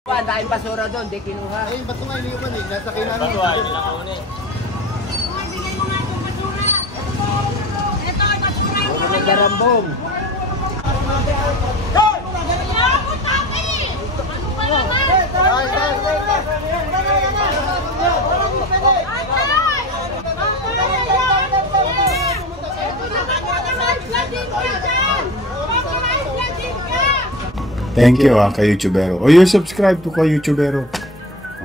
Dahil basura doon, di kinuha. Ay, ba't nga iniwan eh? Nasa kailangan. Bigay mo nga itong basura. Ito ay basura. Huwag ng garambong. Thank you ka-YouTubero. O you're subscribed to ka-YouTubero.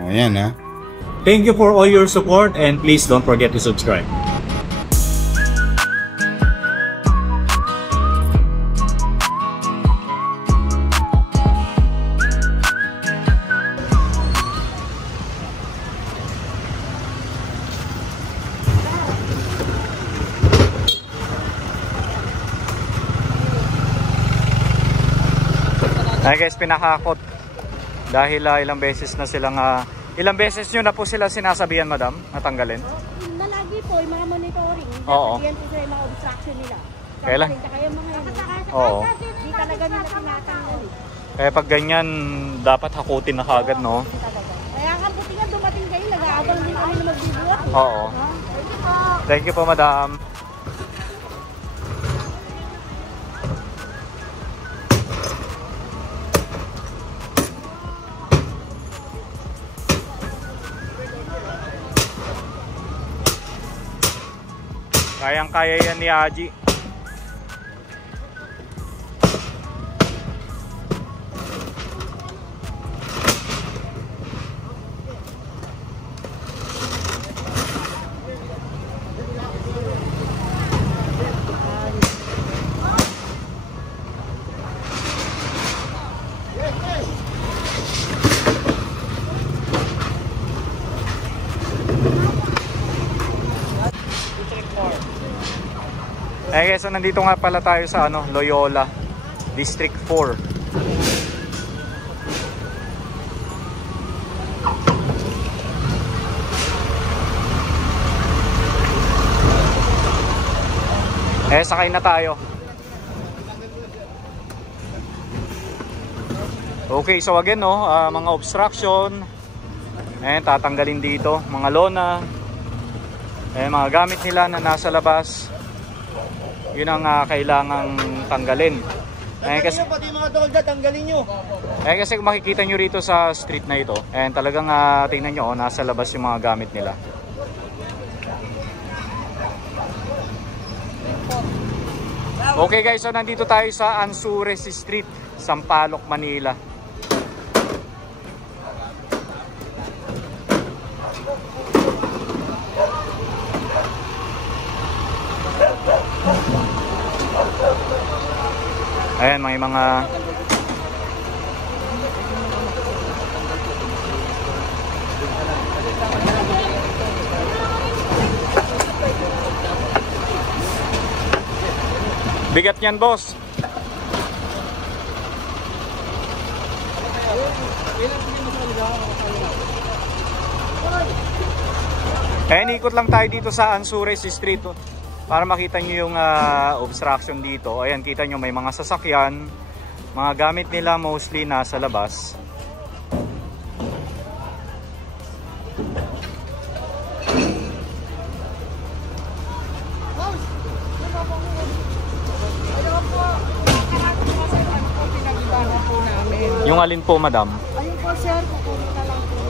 O yan Thank you for all your support and please don't forget to subscribe. Ay guys, pinakakot dahil ilang beses na silang ilang beses nyo na po sila sinasabihan, madam, natanggalin? Nalagi po, yung mga monitoring. Oo. Yan po sa mga obstruction nila. Kailan? Kaya mga Oo. hindi talaga nila tinatanggal. Kaya pag ganyan, dapat hakutin na kagad, no? Kaya nga buti nga dumating kayo, nag-aabang din kami na magbibuhat. Oo. Thank you po, madam. Kayang-kaya yan ni Aji. Eh guys, so nandito nga pala tayo sa Loyola District 4. Sakay na tayo. Okay, so again mga obstruction. Tatanggalin dito, mga lona. Mga gamit nila na nasa labas. Yun ang kailangang tanggalin. Kasi pati mga tolda, tanggalin nyo. Kasi kung makikita nyo rito sa street na ito, talagang tingnan nyo, nasa labas yung mga gamit nila. Okay guys, so nandito tayo sa Anzures Street, Sampaloc, Manila. Ayan, may mga bigat niyan, boss. Ikot lang tayo dito sa Anzures Street para makita nyo yung obstruction dito. Ayan, kita nyo may mga sasakyan, mga gamit nila mostly nasa labas. Yung alin po, madam? Ayun po sir, kukunin na lang po.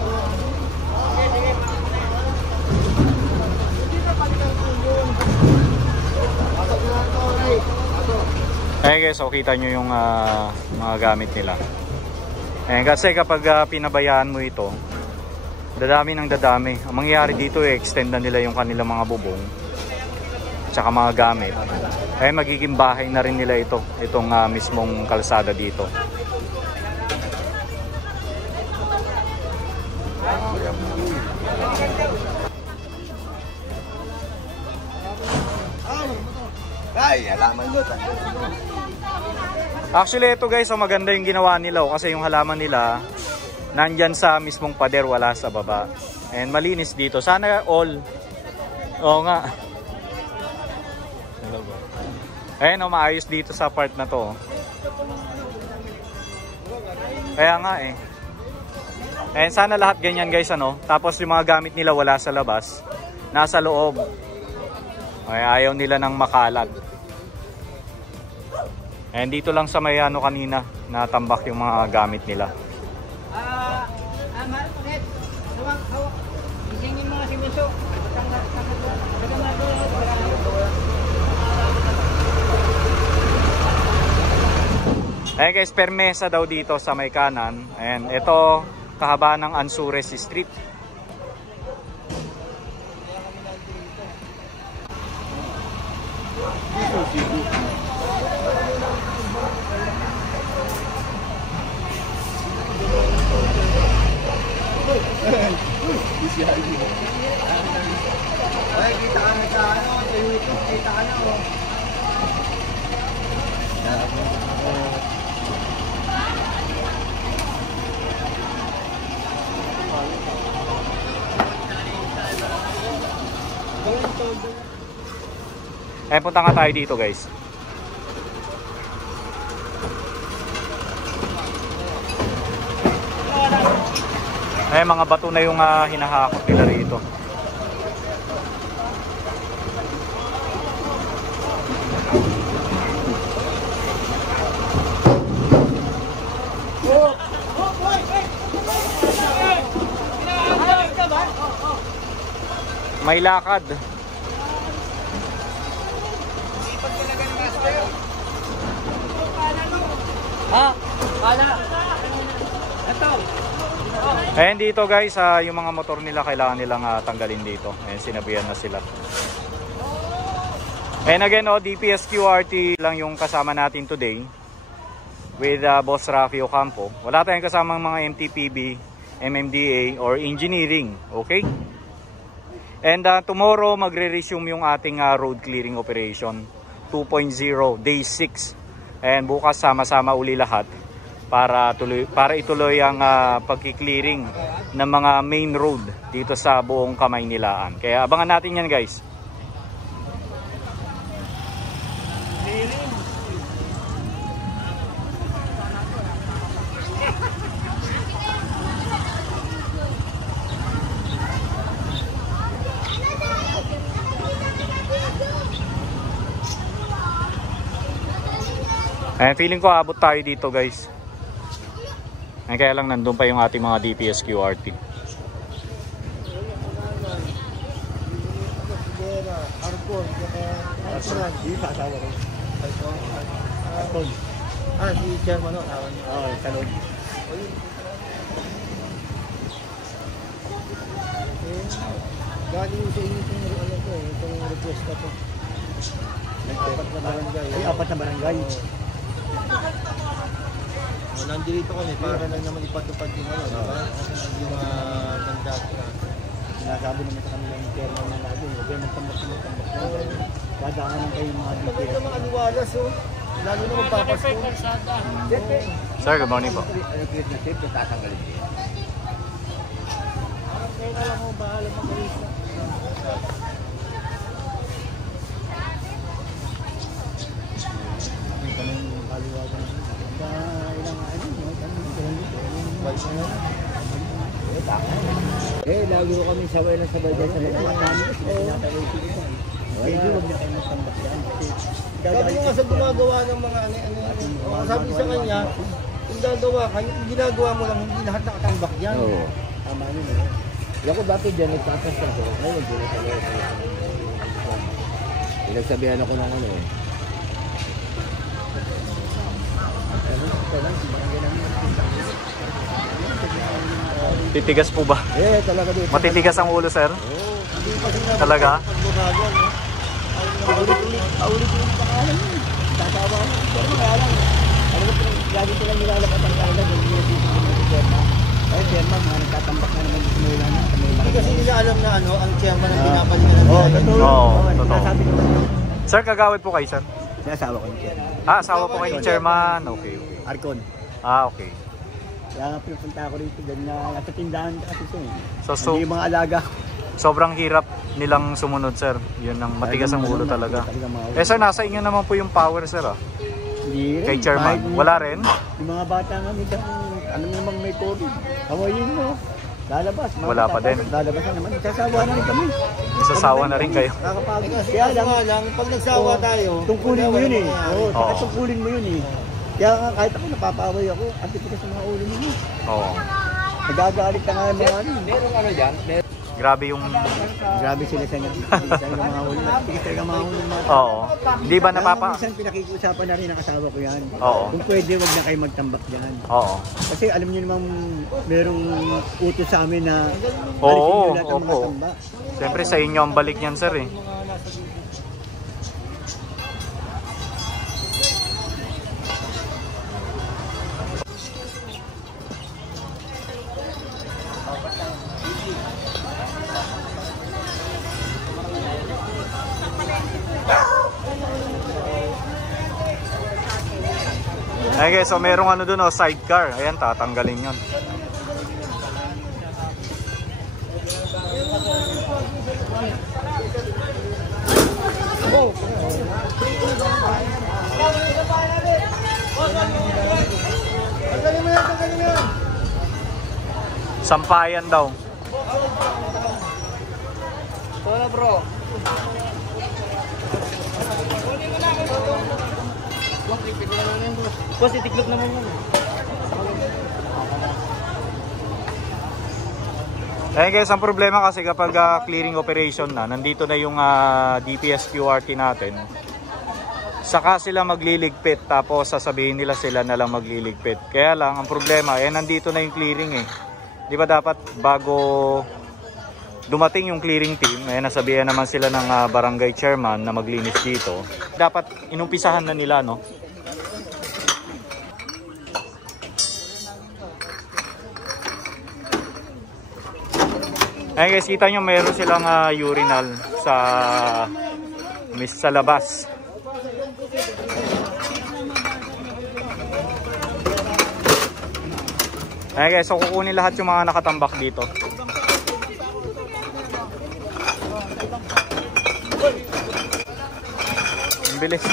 Guys, so kita nyo yung mga gamit nila. Kasi kapag pinabayaan mo ito, dadami ng dadami. Ang mangyayari dito extend na nila yung kanilang mga bubong tsaka mga gamit. Magiging bahay na rin nila itong mismong kalsada dito. Ay, alaman mo. Actually, ito guys, maganda yung ginawa nila kasi yung halaman nila nandyan sa mismong pader, wala sa baba. And malinis dito. Sana all. Oo nga. Ayun, maayos dito sa part na to. Kaya nga And sana lahat ganyan guys, ano. Tapos yung mga gamit nila wala sa labas, nasa loob. Ay, ayaw nila ng makalat. And dito lang sa may ano kanina, natambak yung mga gamit nila. Mahal po, Ned. Hawak. Isingin mo nga si Miso. Ayan guys, permesa daw dito sa may kanan. And ito, kahabaan ng Ansures Street. Ay, kita ka na sa ano, sa YouTube, kita ka na oh. Eh, punta nga tayo dito guys. Eh, mga bato na yung hinahakot nila rito. May lakad. Ayan dito guys, yung mga motor nila kailangan nilang tanggalin dito. Ayan, sinabihan na sila. And again, DPS QRT lang yung kasama natin today with Boss Rafi Ocampo. Wala tayong kasamang mga MTPB, MMDA or engineering, okay? And tomorrow magre-resume yung ating road clearing operation 2.0 day 6. And bukas sama-sama uli lahat para ituloy ang pagki-clearing ng mga main road dito sa buong Kamaynilaan. Kaya abangan natin yan guys. Feeling ko abot tayo dito guys. Kaya lang nandun pa yung ating mga DPS QRT. Si Chairman o, tawag niyo. Oo, talon. Galing sa inyo itong request na to. Apat na barangay. Ay, apat na barangay. Nandito kami para lang naman ipatupad yung ano, diba? Yung mandat na. Sinasabi naman sa kanila yung chairman na lagi. Huwag yung magtambak. Padaan naman kayo mga dito. Kapag naman aliwalas, oh. Lalo na magpapasko. Sir, good morning po. Create na tip, tatanggalin niya. Kaya na lang mo, bahala magalis na. Lalo kami sabay na sabay dyan sa mga sabi ko nga sa gumagawa ng mga sabi sa kanya, kung gagawa ka, yung ginagawa mo lang, hindi lahat nakatambak dyan. Oo. Tama yun eh. Kaya ko dati dyan, nagtatas ako. Ngayon, hindi na talaga. Pinagsabihan ako ng ano eh. Titigas po ba? Eh, talaga dito. Matitigas ang ulo, sir? Oo. Talaga? Paulit-ulit pangalan yun. Tatawa ko. Pero pangalan. Alam mo, lagi ko lang nilalapat ang kalan. Ay, chairman, mga nagtatambak na naman dito nila na. Hindi kasi nila alam na ano, ang chairman ang pinapalitan ng Oo, totoo. Nasabi ko lang. Sir, kagawad po kayo, sir? Sinasawa ko yung chairman. Asawa po kayo ni chairman. Okay. Arcon. Okay. Kaya nga pinupunta ako rito dyan na nasa tindahan kasi ito eh. So, hindi yung mga alaga. sobrang hirap nilang sumunod, sir. Yun ang matigas ang ulo talaga. Eh, sir, nasa inyo naman po yung power, sir, ah. Hindi rin. Kay chairman. Wala rin? Yung mga bata nga, minsan ano namang may COVID. Hawayin mo. Lalabas. Wala pa din. Lalabas na naman. Sasawa na rin kami. Sasawa na rin kayo. Kakapagod. Kaya lang, pag nagsawa tayo, tungkulin mo yun eh. Oo, Oo. tungkulin mo yun eh. Kaya nga kahit ako napapaway ako, ang tipikas ng mga ulo mo. Oo. Nagagalit na nga yung mga ano. Meron ano dyan? Grabe yung... Grabe sila sa mga ulo. Tigas talaga mga ulo. Oo. Hindi ba napapa... Minsan pinakikiusapan na rin ang asawa ko yan. Oo. Kung pwede, wag na kayo magtambak dyan. Oo. Kasi alam niyo naman, merong utos sa amin na Oo, alisin nyo lahat ng mga opo. tamba. Siyempre sa inyo ang balik niyan, sir eh. Okay, so merong ano dun, oh, sidecar. Ayan, tatanggalin yun. Sampayan daw. Wala bro. Boss, itiklop naman mo. Eh guys, ang problema kasi kapag clearing operation na, nandito na yung DPS QRT natin. Saka sila magliligpit, tapos sasabihin nila sila na lang magliligpit. Kaya lang, ang problema, nandito na yung clearing eh. Di ba dapat bago dumating yung clearing team, nasabihan naman sila ng barangay chairman na maglinis dito. Dapat inumpisahan na nila, no? Ayan guys, kita nyo meron silang urinal sa labas. Ayan guys, so kukunin lahat yung mga nakatambak dito. Ang bilis.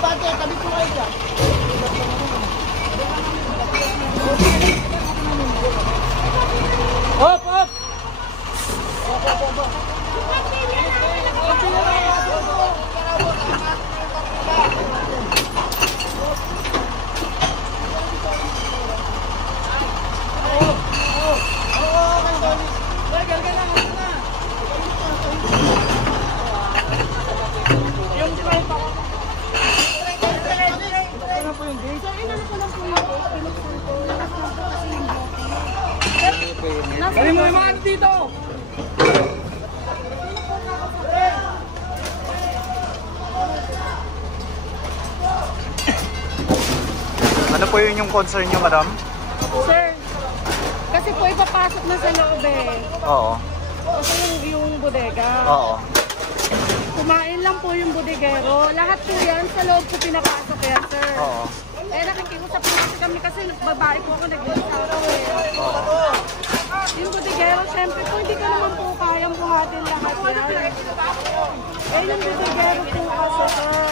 Bante, tabi ko kayo dyan. Hop, hop! Dali mo yung mga dito! Ano po yun yung concern nyo, madam? Sir, kasi po ipapasok na sa loob eh. Oo. Kasi yung bodega. Oo. Kumain lang po yung bodegero. Lahat po yan sa loob po pinapasok yan, sir. Oo. Eh nakikiusap po kasi kami kasi babae po ako nag-iusap eh. Oo. Yung bodegero, syempre po hindi ka naman po kayang buhatin lahat yan. Eh yung bodegero po kasi, sir.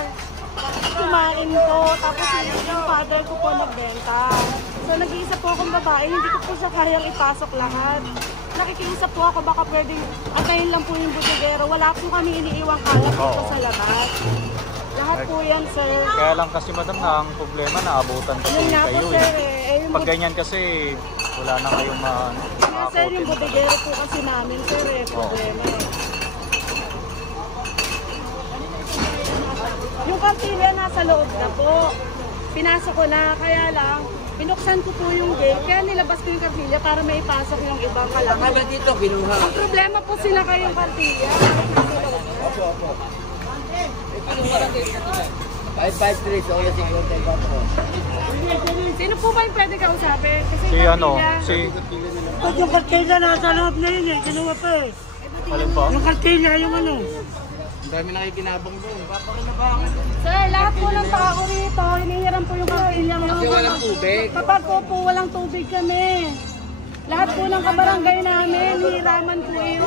Kumain ko, tapos yung father ko po nagbenta. So nag-iisa po akong babae, hindi ko po siya kayang ipasok lahat. Nakikiusap po ako, baka pwedeng atayin lang po yung bodegero. Wala po kami iniiwang kalat dito sa labas. Lahat po yan, sir. Kaya lang kasi madam na ang problema, naabutan kasi Yun nga po, kayo sir eh. eh. Yung Pag ganyan kasi, wala na kayong sir, yung bodegero po kasi namin, sir eh. Problema eh. Yung kantina nasa loob na po. Pinasok ko na, kaya lang, Pinuksan ko po yung gate, kaya nilabas ko yung kartilya para may ipasok yung ibang kalaman. Kaya dito, kinuha. Ang problema po sila kayong kartilya. Opo. 553, so yung 54. Sino po ba yung pwede kausapin? Kasi Si yung ano, kartilya- si... Pag yung kartilya nasa loob na yun eh, kinuha pa eh. Alin po? Yung kartilya, yung ano. Ang dami nakikinabang doon. Sir, lahat po ng tao rito, hinihiram po yung kartilya ngayon. Kasi walang tubig. Kapag po walang tubig kami. Lahat po ng kabarangay namin, hihiraman po yun.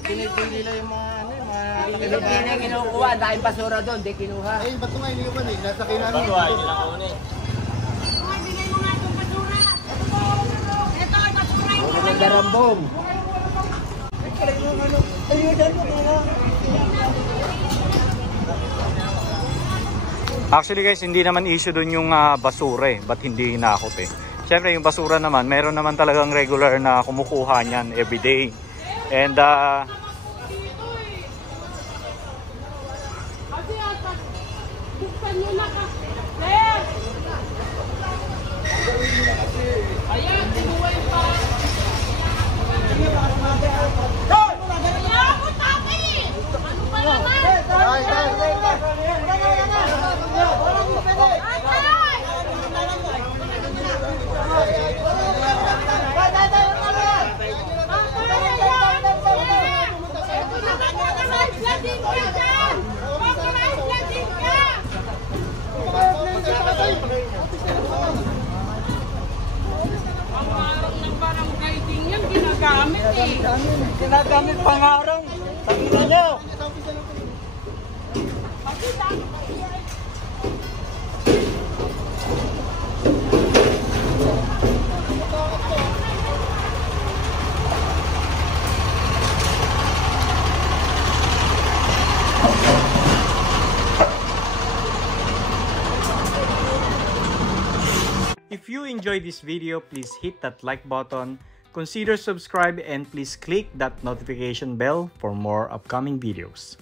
Pinipili lang yung mga ano, yung mga laki na Hindi niya kinukuha, dahil basura doon, di kinuha. Ay, ba't nga iniwan eh? Nasa kailangan. Bigay mo nga itong basura. Ito, basura yung Mga garambong. Actually guys, hindi naman issue dun yung basura eh. Ba't hindi hinakot eh? Siyempre yung basura naman, meron naman talagang regular na kumukuha niyan everyday. And Kasi ata, buksan nyo na ka. Sir! Ayan, sinuway pa. Kaya ako taki! Ano ba naman? Ginagamit pangarang. Pagkita nyo. if you enjoyed this video, please hit that like button, consider subscribe, and please click that notification bell for more upcoming videos.